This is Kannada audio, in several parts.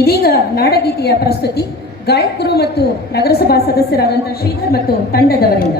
ಇದೀಗ ನಾಡಗೀತೆಯ ಪ್ರಸ್ತುತಿ ಗಾಯಕರು ಮತ್ತು ನಗರಸಭಾ ಸದಸ್ಯರಾದಂತಹ ಶ್ರೀಧರ್ ಮತ್ತು ತಂಡದವರಿಂದ.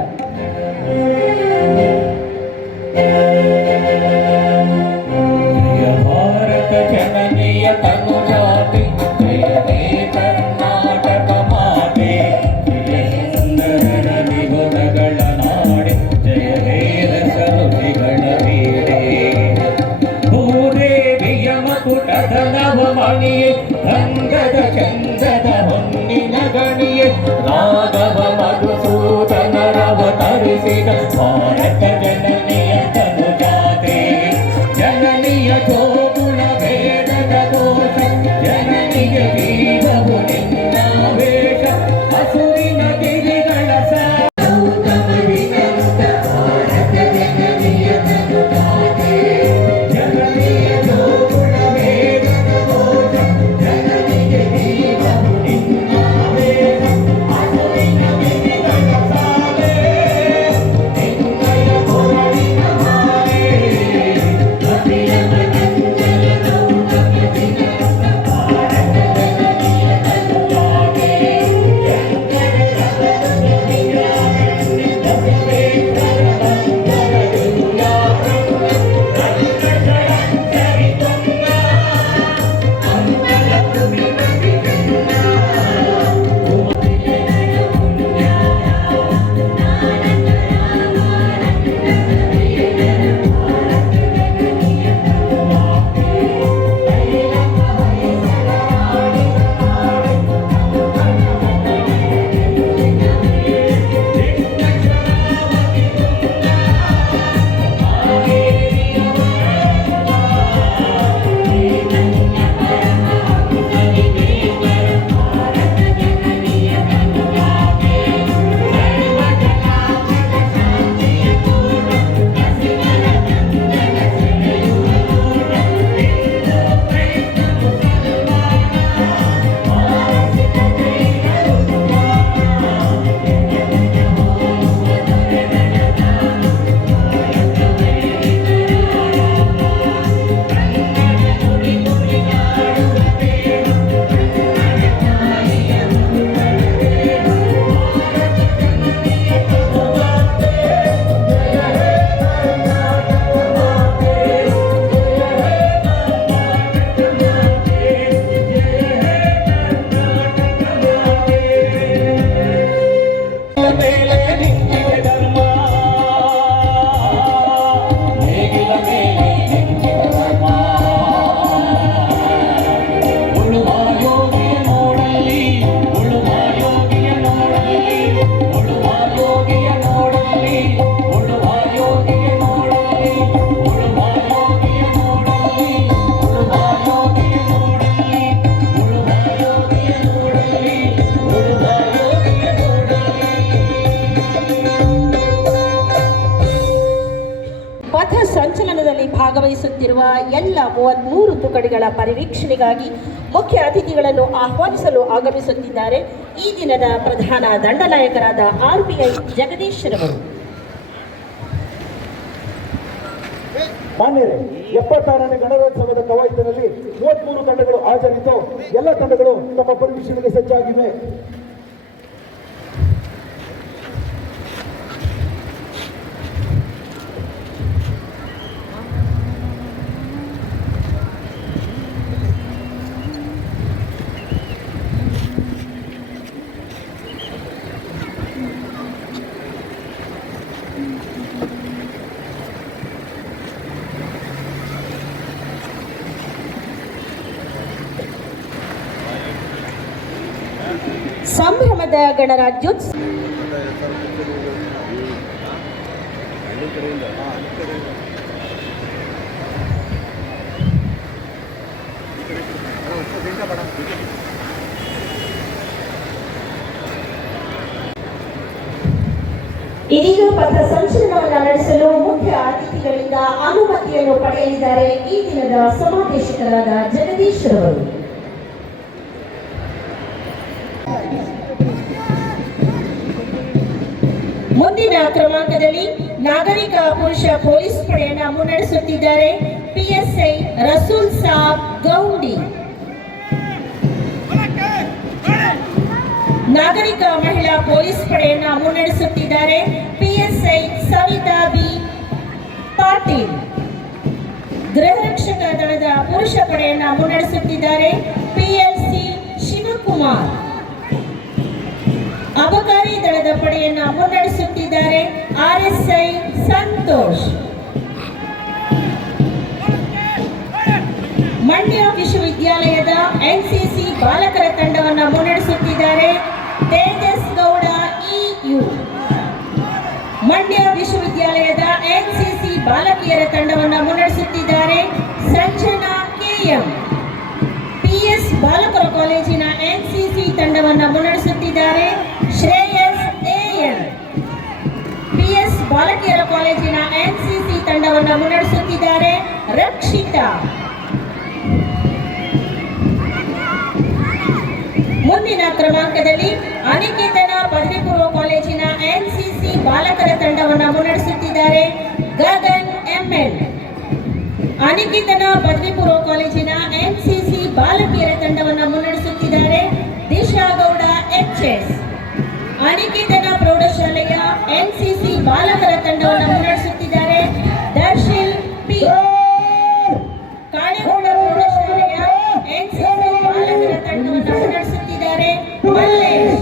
ಅಂಗದ ಚಂದದ ಹೊನ್ನಿನ ಗಣಿಯೇ ರಾಘವ ಮಧುಸೂದನರವತರಿಸಿದ ಭಾರತ ಜನನಿಯ ತನುಜಾತೆ ಜನನಿಯ ಜೋಗುಣ ಭೇದದ ದೋಷ ಜನನಿಯ ಜೀವವು ನಿನ್ನ ವೇಷ ಹಸುವಿನ ಗಿರಿಗಳ ಸಂಚಲನದಲ್ಲಿ ಭಾಗವಹಿಸುತ್ತಿರುವ ಎಲ್ಲ 33 ತುಕಡಿಗಳ ಪರಿವೀಕ್ಷಣೆಗಾಗಿ ಮುಖ್ಯ ಅತಿಥಿಗಳನ್ನು ಆಹ್ವಾನಿಸಲು ಆಗಮಿಸುತ್ತಿದ್ದಾರೆ ಈ ದಿನದ ಪ್ರಧಾನ ದಂಡನಾಯಕರಾದ RPI ಜಗದೀಶ್ ರವರು. ಮಾನ್ಯರೇ, 76ನೇ ಗಣರಾಜ್ಯೋತ್ಸವದ ಕವಾಯತಿನಲ್ಲಿ 33 ತಂಡಗಳು ಹಾಜರಿದ್ದು ಎಲ್ಲ ತಂಡಗಳು ತಮ್ಮ ಪರಿವೀಕ್ಷಣೆಗೆ ಸಜ್ಜಾಗಿವೆ. ಸಂಭ್ರಮದ ಗಣರಾಜ್ಯೋತ್ಸವ ಇದೀಗ ಪಥ ಸಂಚಲನವನ್ನು ನಡೆಸಲು ಮುಖ್ಯ ಅತಿಥಿಗಳಿಂದ ಅನುಮತಿಯನ್ನು ಪಡೆಯಲಿದ್ದಾರೆ ಈ ದಿನದ ಸಮಾದೇಶಕರಾದ ಜಗದೀಶ್ ರವರು. ಮುಂದಿನ ಕ್ರಮಾಂಕದಲ್ಲಿ ನಾಗರಿಕ ಪುರುಷ ಪೊಲೀಸ್ ಪಡೆಯನ್ನು ಮುನ್ನಡೆಸುತ್ತಿದ್ದಾರೆ PSI ರಸೂಲ್ ಸಾಬ್ ಗೌಂಡಿ. ನಾಗರಿಕ ಮಹಿಳಾ ಪೊಲೀಸ್ ಪಡೆಯನ್ನು ಮುನ್ನಡೆಸುತ್ತಿದ್ದಾರೆ PSI ಸವಿತಾ ಬಿ ಪಾಟೀಲ್. ಗೃಹ ರಕ್ಷಕ ದಳದ ಪುರುಷ ಪಡೆಯನ್ನು ಮುನ್ನಡೆಸುತ್ತಿದ್ದಾರೆ PLC ಶಿವಕುಮಾರ್. ಅಬಕಾರಿ ದಳದ ಪಡೆಯನ್ನು ಮುನ್ನಡೆಸುತ್ತಿದ್ದಾರೆ RSI ಸಂತೋಷ್. ಮಂಡ್ಯ ವಿಶ್ವವಿದ್ಯಾಲಯದ NCC ಬಾಲಕರ ತಂಡವನ್ನು ಮುನ್ನಡೆಸುತ್ತಿದ್ದಾರೆ ತೇಜಸ್ ಗೌಡ EU. ಮಂಡ್ಯ ವಿಶ್ವವಿದ್ಯಾಲಯದ NCC ಬಾಲಕಿಯರ ತಂಡವನ್ನು ಮುನ್ನಡೆಸುತ್ತಿದ್ದಾರೆ ಸಂಜನಾ KM. PS ಬಾಲಕರ ಕಾಲೇಜಿನ NCC ತಂಡವನ್ನು ಮುನ್ನಡೆಸುತ್ತಿದ್ದಾರೆ ಶ್ರೇಯಸ್ AN. PS ಬಾಲಕಿಯರ ಕಾಲೇಜಿನ NCC ತಂಡವನ್ನು ಮುನ್ನಡೆಸುತ್ತಿದ್ದಾರೆ ರಕ್ಷಿತಾ. ಮುಂದಿನ ಕ್ರಮಾಂಕದಲ್ಲಿ ಅನಿಕೇತನ ಪದವಿ ಪೂರ್ವ ಕಾಲೇಜಿನ NCC ಬಾಲಕರ ತಂಡವನ್ನು ಮುನ್ನಡೆಸುತ್ತಿದ್ದಾರೆ ಗಗನ್ ML. ಅನಿಕೇತನ ಪದವಿ ಪೂರ್ವ ಕಾಲೇಜಿನ NCC ಬಾಲಕಿಯರ ತಂಡವನ್ನು ಮುನ್ನಡೆಸುತ್ತಿದ್ದಾರೆ ದಿಶಾ ಗೌಡ HS. ಅನಿಕೇತನ ಪ್ರೌಢಶಾಲೆಯ NCC ಬಾಲಕರ ತಂಡವನ್ನು ಮುನ್ನಡೆಸುತ್ತಿದ್ದಾರೆ ದರ್ಶಿಲ್ P. ಕಾಳೇಗೌಡ ಪ್ರೌಢಶಾಲೆಯ NCC ಬಾಲಕರ ತಂಡವನ್ನು ಮುನ್ನಡೆಸುತ್ತಿದ್ದಾರೆ ಮಲ್ಲೇಶ್.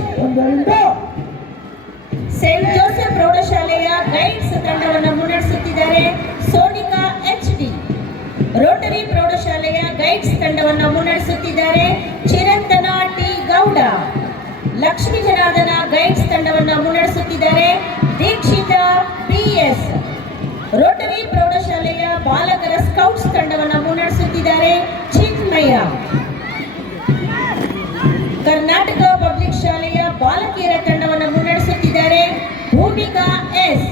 ಸೇಂಟ್ ಜೋಸೆಫ್ ಪ್ರೌಢಶಾಲೆಯ ಗೈಡ್ಸ್ ತಂಡವನ್ನು ಮುನ್ನಡೆಸುತ್ತಿದ್ದಾರೆ ಸೋನಿಕಾ HD. ರೋಟರಿ ಪ್ರೌಢಶಾಲೆಯ ಗೈಡ್ಸ್ ತಂಡವನ್ನು ಮುನ್ನಡೆಸುತ್ತಿದ್ದಾರೆ ಚಿರಂತನ T ಗೌಡ. ಲಕ್ಷ್ಮೀ ಜನಾರ್ದನ ಗೈಡ್ಸ್ ತಂಡವನ್ನು ಮುನ್ನಡೆಸುತ್ತಿದ್ದಾರೆ ದೀಕ್ಷಿತಾ PS. ರೋಟರಿ ಪ್ರೌಢಶಾಲೆಯ ಬಾಲಕರ ಸ್ಕೌಟ್ಸ್ ತಂಡವನ್ನು ಮುನ್ನಡೆಸುತ್ತಿದ್ದಾರೆ ಚಿನ್ಮಯ. ಕರ್ನಾಟಕ ಪಬ್ಲಿಕ್ ಶಾಲೆಯ ಬಾಲಕಿಯರ ತಂಡವನ್ನು ಮುನ್ನಡೆಸುತ್ತಿದ್ದಾರೆ ಭೂಮಿಕಾ S.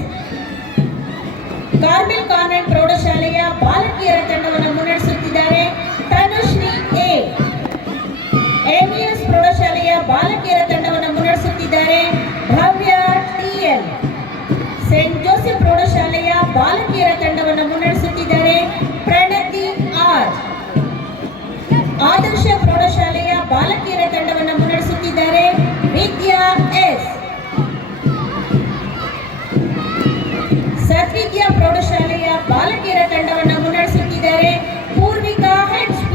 ಕಾರ್ಮೆಲ್ ಕಾನ್ವೆಂಟ್ ಪ್ರೌಢಶಾಲೆಯ ಬಾಲಕಿಯರ ತಂಡವನ್ನು ಮುನ್ನಡೆಸುತ್ತಿದ್ದಾರೆ ತನುಶ್ರೀ A. MES ಪ್ರೌಢಶಾಲೆಯ ಬಾಲಕಿಯರ ತಂಡವನ್ನು ಮುನ್ನಡೆಸುತ್ತಿದ್ದಾರೆ ಭವ್ಯ TL. ಸೇಂಟ್ ಜೋಸೆಫ್ ಪ್ರೌಢಶಾಲೆಯ ಬಾಲಕಿಯರ ತಂಡವನ್ನು ಮುನ್ನಡೆಸುತ್ತಿದ್ದಾರೆ ಪ್ರಣತಿ R. ಆದರ್ಶ ಪ್ರೌಢಶಾಲೆಯ ಬಾಲಕಿಯರ ತಂಡವನ್ನು ಮುನ್ನಡೆಸುತ್ತಿದ್ದಾರೆ ವಿದ್ಯಾ S. ಸದ್ವಿದ್ಯಾ ಪ್ರೌಢಶಾಲೆಯ ಬಾಲಕಿಯರ ತಂಡವನ್ನು ಮುನ್ನಡೆಸುತ್ತಿದ್ದಾರೆ ಪೂರ್ವಿಕಾ HP.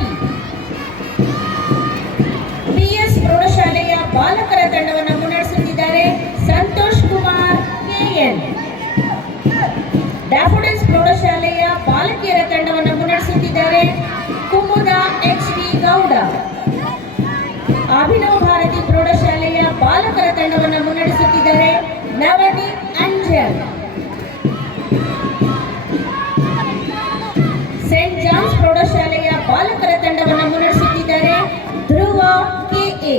PS ಪ್ರೌಢಶಾಲೆಯ ಬಾಲಕರ ತಂಡವನ್ನು ಮುನ್ನಡೆಸುತ್ತಿದ್ದಾರೆ ಸಂತೋಷ್ ಕುಮಾರ್ KN. ಡ್ಯಾಫೋಡಿಲ್ಸ್ ಪ್ರೌಢಶಾಲೆಯ ಬಾಲಕಿಯರ ತಂಡವನ್ನು ಮುನ್ನಡೆಸುತ್ತಿದ್ದಾರೆ ಕುಮುದಾ HD ಗೌಡ. ಅಭಿನವ್ ಭಾರತಿ ಪ್ರೌಢಶಾಲೆಯ ಬಾಲಕರ ತಂಡವನ್ನು ಮುನ್ನಡೆಸುತ್ತಿದ್ದಾರೆ ನವನೀತ್ ಅಂಜಲ್. ಸೇಂಟ್ ಜಾನ್ಸ್ ಪ್ರೌಢಶಾಲೆಯ ಬಾಲಕರ ತಂಡವನ್ನು ಮುನ್ನಡೆಸುತ್ತಿದ್ದಾರೆ ಧ್ರುವ KA.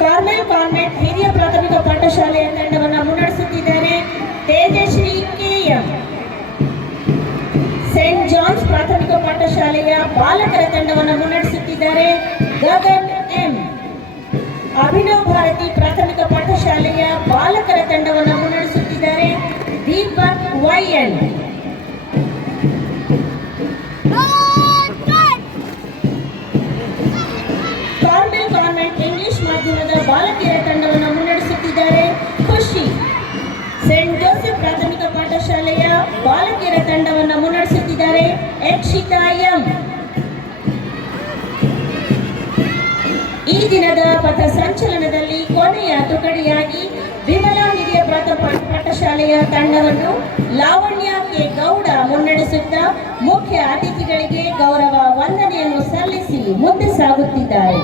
ಕಾರ್ಮೆಲ್ ಕಾನ್ವೆಂಟ್ ಹಿರಿಯ ಪ್ರಾಥಮಿಕ ಪಾಠಶಾಲೆಯ ತಂಡವನ್ನು ಮುನ್ನಡೆಸುತ್ತಿದ್ದಾರೆ ತೇಜಶ್ರೀ KM. ಸೇಂಟ್ ಜಾನ್ಸ್ ಪ್ರಾಥಮಿಕ ಪಾಠಶಾಲೆಯ ಬಾಲಕರ ತಂಡವನ್ನು ಮುನ್ನಡೆಸುತ್ತಿದ್ದಾರೆ ಗಗನ್ M. ಅಭಿನವ್ ಭಾರತಿ ಪ್ರಾಥಮಿಕ ಪಾಠಶಾಲೆಯ ಬಾಲಕರ ತಂಡವನ್ನು ಮುನ್ನಡೆಸುತ್ತಿದ್ದಾರೆ Deepak YN. Carmel convent English ಮಾಧ್ಯಮದ ಬಾಲಕಿಯರ ತಂಡವನ್ನು ಮುನ್ನಡೆಸುತ್ತಿದ್ದಾರೆ ಖುಷಿ. ಸೇಂಟ್ ಜೋಸೆಫ್ ಪ್ರಾಥಮಿಕ ಪಾಠಶಾಲೆಯ ಬಾಲಕಿಯರ ತಂಡವನ್ನು ಮುನ್ನಡೆಸುತ್ತಿದ್ದಾರೆ ಯಕ್ಷಿತಾ M. ಈ ದಿನದ ಪಥ ಸಂಚಲನದಲ್ಲಿ ಕೊನೆಯ ತುಕಡಿಯಾಗಿ ವಿಮಲಾ ಹಿರಿಯ ಪ್ರಾಥಮಿಕ ಪಾಠಶಾಲೆಯ ತಂಡವನ್ನು ಲಾವಣ್ಯ K ಗೌಡ ಮುನ್ನಡೆಸುತ್ತಾ ಮುಖ್ಯ ಅತಿಥಿಗಳಿಗೆ ಗೌರವ ವಂದನೆಯನ್ನು ಸಲ್ಲಿಸಿ ಮುಂದೆ ಸಾಗುತ್ತಿದ್ದಾರೆ.